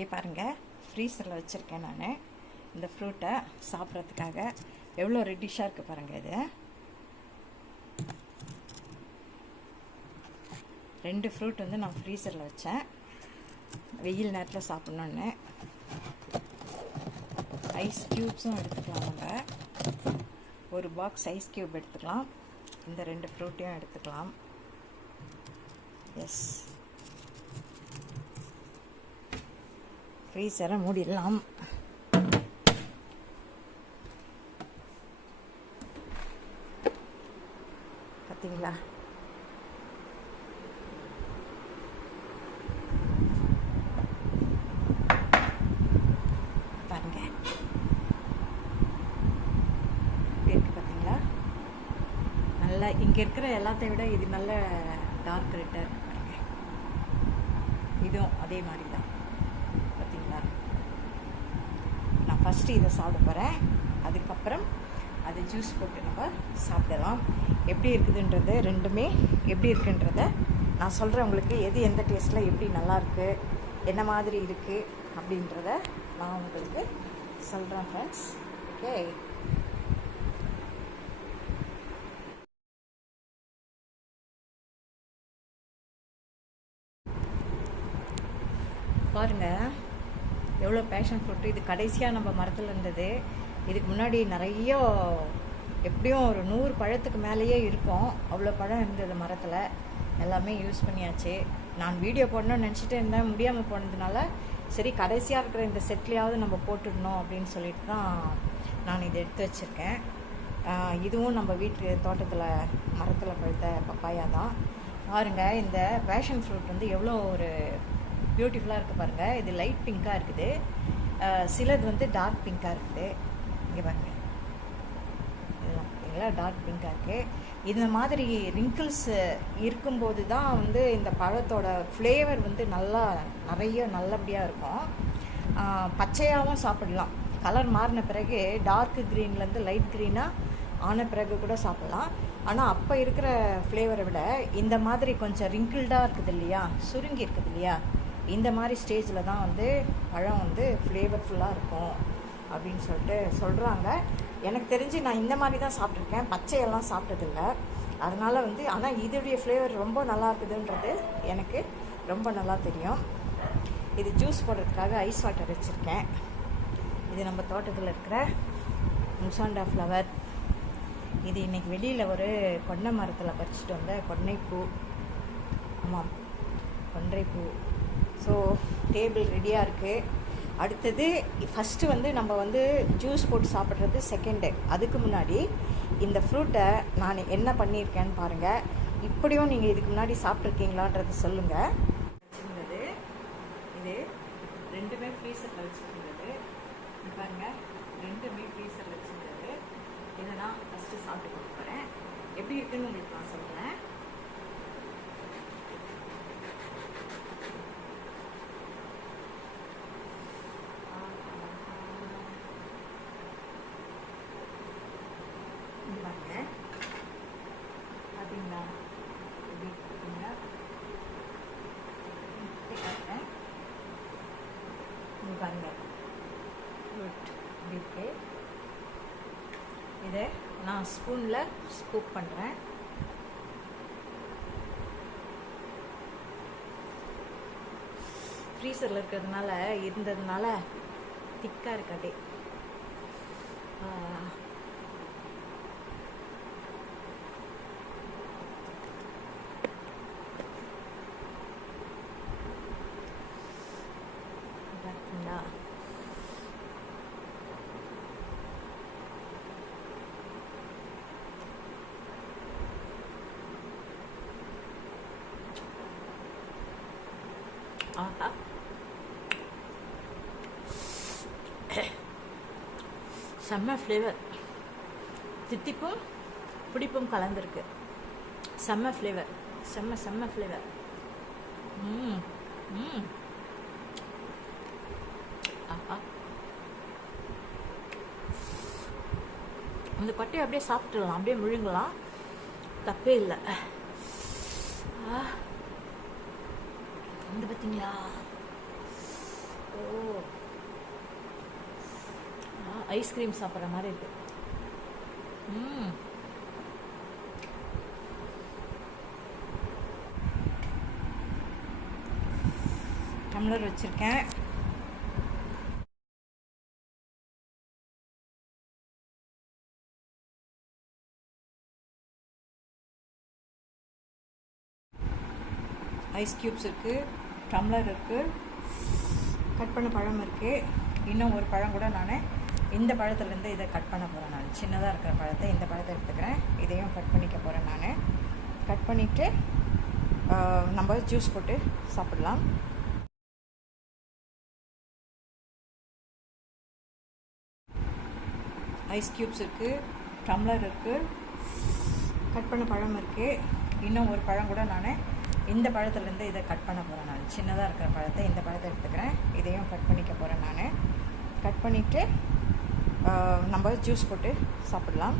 இங்கே பாருங்கள், ஃப்ரீசரில் வச்சுருக்கேன் நான் இந்த ஃப்ரூட்டை சாப்பிட்றதுக்காக. எவ்வளோ ரெட்டிஷாக இருக்குது பாருங்கள். இது 2 ஃப்ரூட் வந்து நான் ஃப்ரீசரில் வச்சேன், வெயில் நேரத்தில் சாப்பிட்ணுன்னு. ஐஸ் க்யூப்ஸும் எடுத்துக்கலாம். நம்ம ஒரு பாக்ஸ் ஐஸ் க்யூப் எடுத்துக்கலாம். இந்த 2 ஃப்ரூட்டையும் எடுத்துக்கலாம். எஸ், ஃப்ரீசரை மூடிடலாம். பார்த்தீங்களா, பாருங்க எப்படி இருக்கு பார்த்தீங்களா. நல்லா இங்கே இருக்கிற எல்லாத்தையும் விட இது நல்ல டார்க் ரெட்டாக இருக்கு பாருங்க. இதுவும் அதே மாதிரி தான் பார்த்தீங்களா. நான் ஃபஸ்ட்டு இதை சாப்பிட போகிறேன், அதுக்கப்புறம் அது ஜூஸ் போட்டு நம்ம சாப்பிடலாம். எப்படி இருக்குதுன்றது, ரெண்டுமே எப்படி இருக்குன்றத நான் சொல்கிறேன் உங்களுக்கு. எது எந்த டேஸ்ட்டில் எப்படி நல்லாயிருக்கு, என்ன மாதிரி இருக்குது அப்படின்றத நான் உங்களுக்கு சொல்கிறேன் ஃப்ரெண்ட்ஸ். ஓகே, பாருங்கள் எவ்வளோ பேஷன் ஃப்ரூட்டு. இது கடைசியாக நம்ம மரத்தில் இருந்தது. இதுக்கு முன்னாடி நிறைய, எப்படியும் ஒரு 100 பழத்துக்கு மேலேயே இருக்கும். அவ்வளோ பழம் இருந்தது மரத்தில். எல்லாமே யூஸ் பண்ணியாச்சு. நான் வீடியோ போடணும்னு நினச்சிட்டு இருந்தேன், முடியாமல் போனதுனால சரி கடைசியாக இருக்கிற இந்த செட்லேயாவது நம்ம போட்டுடணும் அப்படின்னு சொல்லிட்டு தான் நான் இதை எடுத்து வச்சுருக்கேன். இதுவும் நம்ம வீட்டு தோட்டத்தில் மரத்தில் பழுத்த பப்பாயா தான். பாருங்கள், இந்த பேஷன் ஃப்ரூட் வந்து எவ்வளோ ஒரு பியூட்டிஃபுல்லாக இருக்குது பாருங்கள். இது லைட் பிங்காக இருக்குது, சிலது வந்து டார்க் பிங்காக இருக்குது. இங்கே பாருங்கள், இதெல்லாம் பார்த்தீங்களா டார்க் பிங்காக இருக்குது. இந்த மாதிரி ரிங்கிள்ஸ் இருக்கும்போது தான் வந்து இந்த பழத்தோட ஃப்ளேவர் வந்து நிறைய நல்லபடியாக இருக்கும். பச்சையாகவும் சாப்பிடலாம். கலர் மாறின பிறகு டார்க் க்ரீன்லேருந்து லைட் க்ரீனாக ஆன பிறகு கூட சாப்பிட்லாம். ஆனால் அப்போ இருக்கிற ஃப்ளேவரை விட இந்த மாதிரி கொஞ்சம் ரிங்கிள்டாக இருக்குது இல்லையா, சுருங்கி இருக்குது இல்லையா, இந்த மாதிரி ஸ்டேஜில் தான் வந்து பழம் வந்து ஃப்ளேவர்ஃபுல்லாக இருக்கும் அப்படின்னு சொல்லிட்டு சொல்கிறாங்க. எனக்கு தெரிஞ்சு நான் இந்த மாதிரி தான் சாப்பிட்ருக்கேன், பச்சையெல்லாம் சாப்பிட்டதில்லை. அதனால் வந்து ஆனால் இதோடைய ஃப்ளேவர் ரொம்ப நல்லா இருக்குதுன்றது எனக்கு ரொம்ப நல்லா தெரியும். இது ஜூஸ் போடுறதுக்காக ஐஸ் வாட்டர் வச்சுருக்கேன். இது நம்ம தோட்டத்தில் இருக்கிற முசாண்டா ஃப்ளவர். இது இன்றைக்கி வெளியில் ஒரு கொன்னை மரத்தில் பறிச்சுட்டு வந்த கொன்னைப்பூ. ஆமாம், கொன்றைப்பூ. ஸோ டேபிள் ரெடியாக இருக்குது. அடுத்தது ஃபஸ்ட்டு வந்து நம்ம வந்து ஜூஸ் போட்டு சாப்பிட்றது செகண்டு. அதுக்கு முன்னாடி இந்த ஃப்ரூட்டை நான் என்ன பண்ணியிருக்கேன்னு பாருங்கள். இப்படியும் நீங்கள் இதுக்கு முன்னாடி சாப்பிட்ருக்கீங்களான்றது சொல்லுங்கள். வச்சுருந்தது இது ரெண்டுமே ஃப்ரீசரில் வச்சுருந்தது. பாருங்கள், ரெண்டுமே ஃப்ரீசரில் வச்சுருந்தது. இதை நான் ஃபஸ்ட்டு சாப்பிட்டு கொடுக்க போகிறேன். எப்படி இருக்குன்னு உங்களுக்கு நான் சொல்கிறேன். பார்த்தீங்களா, எப்படி பார்த்தீங்களா, பாருங்கள் குட் இருக்கு. இதை நான் ஸ்பூனில் ஸ்கூப் பண்ணுறேன். ஃப்ரீசரில் இருந்ததுனால திக்காக இருக்காட்டே. ஆஹா, செம்ம ஃப்ளேவர். தித்திப்பும் பிடிப்பும் கலந்துருக்கு. செம்ம ஃப்ளேவர், செம்ம ஃப்ளேவர். ஆஹா, அந்த கொட்டையை அப்படியே சாப்பிட்டுடலாம், அப்படியே முழுங்கலாம், தப்பே இல்லை. வந்து பார்த்தீங்களா, ஓ, ஐஸ்கிரீம் சாப்பிட்ற மாதிரி இருக்கு. ம், டம்ளர் வச்சுருக்கேன். ஐஸ் க்யூப்ஸ் இருக்குது, டம்ளர் இருக்குது, கட் பண்ண பழம் இருக்குது. இன்னும் ஒரு பழம் கூட நான் இந்த பழத்துலேருந்து இதை கட் பண்ண போகிறேன். நான் சின்னதாக இருக்கிற பழத்தை, இந்த பழத்தை எடுத்துக்கிறேன். இதையும் கட் பண்ணிக்க போகிறேன். நான் கட் பண்ணிவிட்டு நம்ம ஜூஸ் போட்டு சாப்பிடலாம். ஐஸ் க்யூப்ஸ் இருக்குது, டம்ளர் இருக்குது, கட் பண்ண பழம் இருக்குது. இன்னும் ஒரு பழம் கூட நான் இந்த பழத்துலேருந்து இதை கட் பண்ண போகிறேன். நான் சின்னதாக இருக்கிற பழத்தை, இந்த பழத்தை எடுத்துக்கிறேன். இதையும் கட் பண்ணிக்க போகிறேன். நான் கட் பண்ணிவிட்டு நம்ம ஜூஸ் போட்டு சாப்பிடலாம்.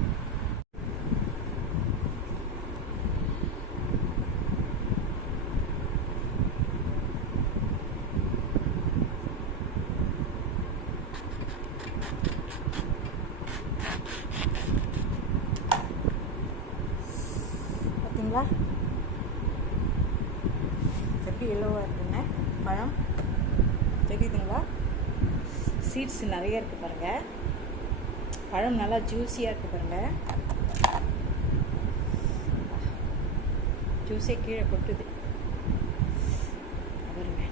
பார்த்தீங்களா எப்படி எல்லோவாக இருக்குங்க பழம்? தெரியுதுங்களா? சீட்ஸ் நிறைய இருக்குது பாருங்கள். பழம் நல்லா ஜூஸியாக இருக்குது பாருங்கள். ஜூஸே கீழே கொட்டுது பாருங்க.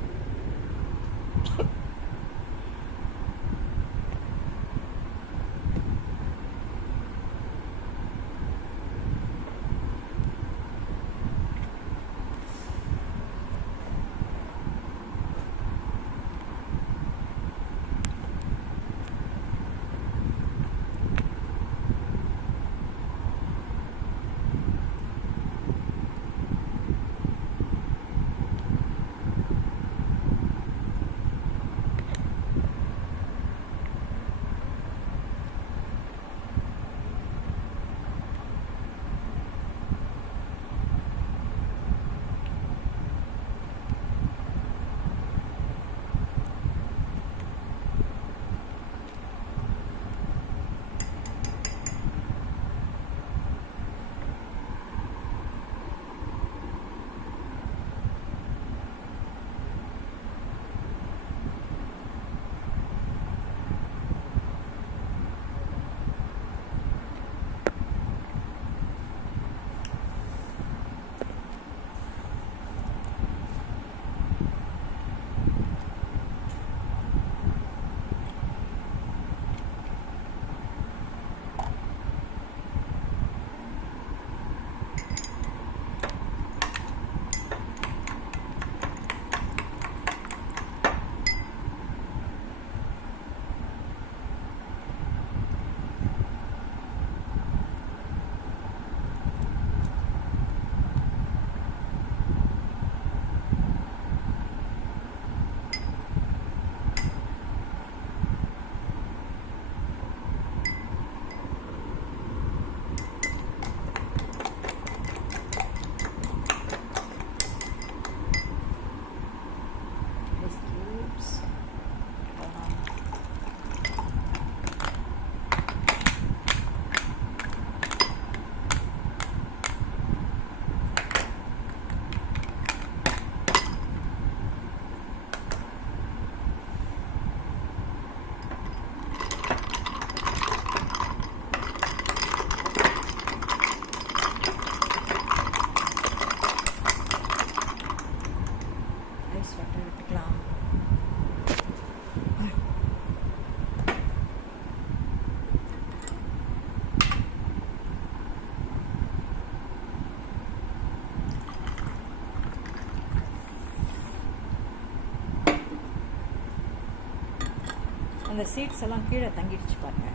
அந்த சீட்ஸ் எல்லாம் கீழே தங்கிடுச்சு பாருங்க.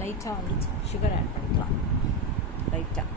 லைட்டாக வந்து சுகர் ஆட் பண்ணிக்கலாம். லைட்டாக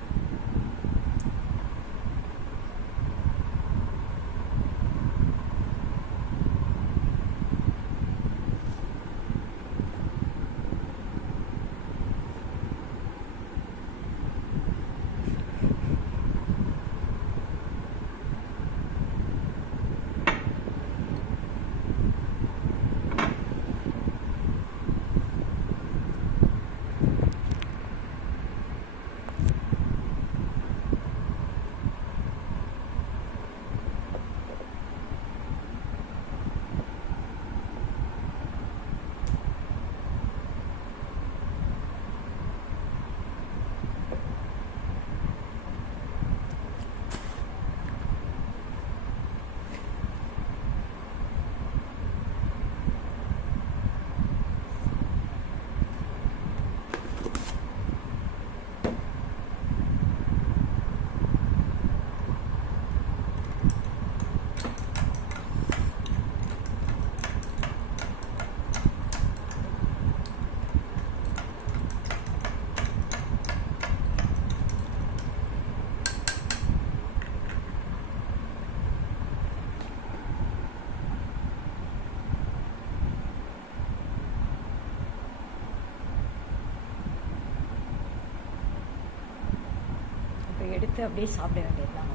எடுத்து அப்படியே சாப்பிட வேண்டியது தான்.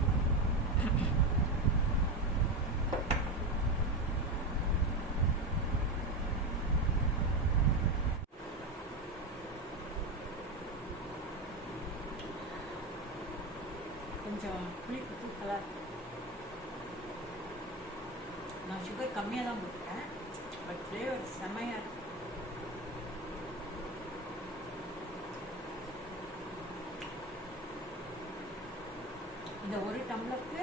கொஞ்சம் புளிப்பு தூக்கலாக இருக்கும். நான் சுகர் கம்மியாக தான் போட்டுருக்கேன், பட் ஃப்ளேவர் செம்மையாக இருக்கும். இந்த ஒரு டம்ளருக்கு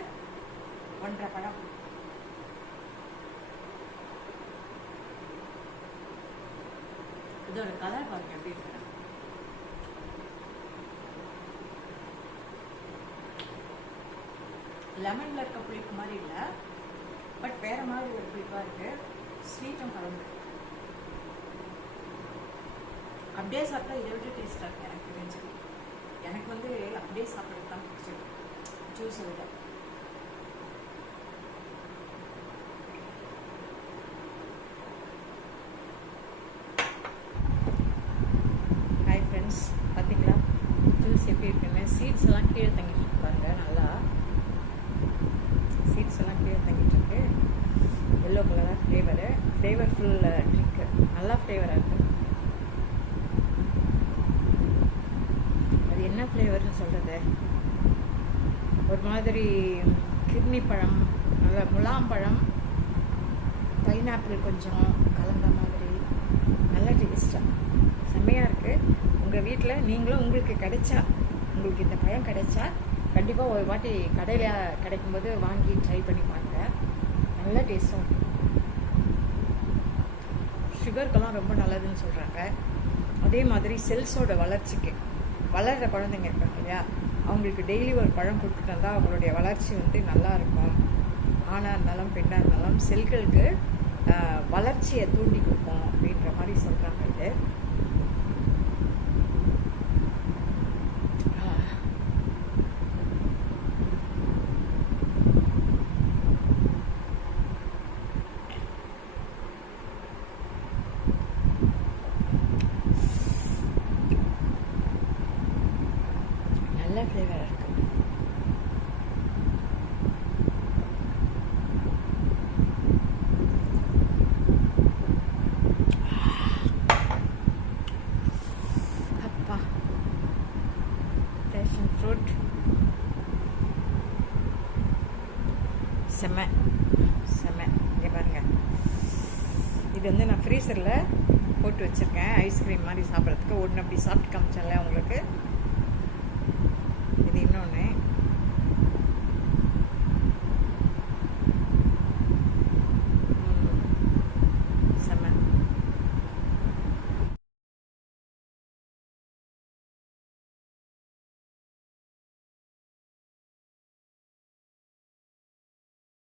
1.5 பழம். இதோட கலர் பாருங்க எப்படி இருக்கு. லெமனில் இருக்க புளிப்பு மாதிரி இல்லை, பட் வேறு மாதிரி ஒரு புளிப்பாக இருக்குது. ஸ்வீட்டும் கலந்து அப்படியே சாப்பிட்டா இதை விட டேஸ்ட்டாக இருக்குது எனக்கு தெரிஞ்சு. எனக்கு வந்து அப்படியே சாப்பிட்றது தான் பிடிச்சிருக்கு ஜூஸை விட. ஹாய் ஃப்ரெண்ட்ஸ், பார்த்தீங்களா ஜூஸ் எப்படி இருக்குன்னு? சீட்ஸ் எல்லாம் கீழே தங்கிட்டு பாருங்க. நல்லா சீட்ஸ் எல்லாம் கீழே தங்கிட்டு இருக்கு. எல்லோ கலராக ஃப்ளேவர்ஃபுல் ட்ரிங்க்கு, நல்லா ஃப்ளேவராக இருக்குது. அது என்ன ஃப்ளேவர்னு சொல்கிறது? ஒரு மாதிரி கிர்னி பழம், நல்ல முலாம்பழம், பைனாப்பிள் கொஞ்சம் கலந்த மாதிரி நல்ல டேஸ்ட்டாக செம்மையாக இருக்குது. உங்கள் வீட்டில் நீங்களும் உங்களுக்கு கிடைச்சா, உங்களுக்கு இந்த பழம் கிடைச்சா கண்டிப்பாக ஒரு வாட்டி கடையில் கிடைக்கும்போது வாங்கி ட்ரை பண்ணி பாருங்க. நல்ல டேஸ்ட்டும். சுகருக்கெல்லாம் ரொம்ப நல்லதுன்னு சொல்கிறாங்க. அதே மாதிரி செல்ஸோட வளர்ச்சிக்கு, வளர்கிற குழந்தைங்க இருக்காங்க இல்லையா, அவங்களுக்கு டெய்லி ஒரு பழம் கொடுத்துட்டு வந்தால் அவங்களுடைய வளர்ச்சி வந்து நல்லா இருக்கும். ஆணாக இருந்தாலும் பெண்ணாக இருந்தாலும் செல்களுக்கு வளர்ச்சியை தூண்டி கொடுக்கும் அப்படின்ற மாதிரி சொல்கிறாங்க. இது நல்ல ஃப்ளேவராக இருக்குது. அப்பா, பேஷன் ஃப்ரூட் செம்ம செம்ம. இங்கே பாருங்கள், இது வந்து நான் ஃப்ரீசரில் போட்டு வச்சுருக்கேன் ஐஸ்கிரீம் மாதிரி சாப்பிட்றதுக்கு. ஒன்று அப்படி சாப்பிட்டு காமிச்சேன்ல உங்களுக்கு. இது இன்னொன்று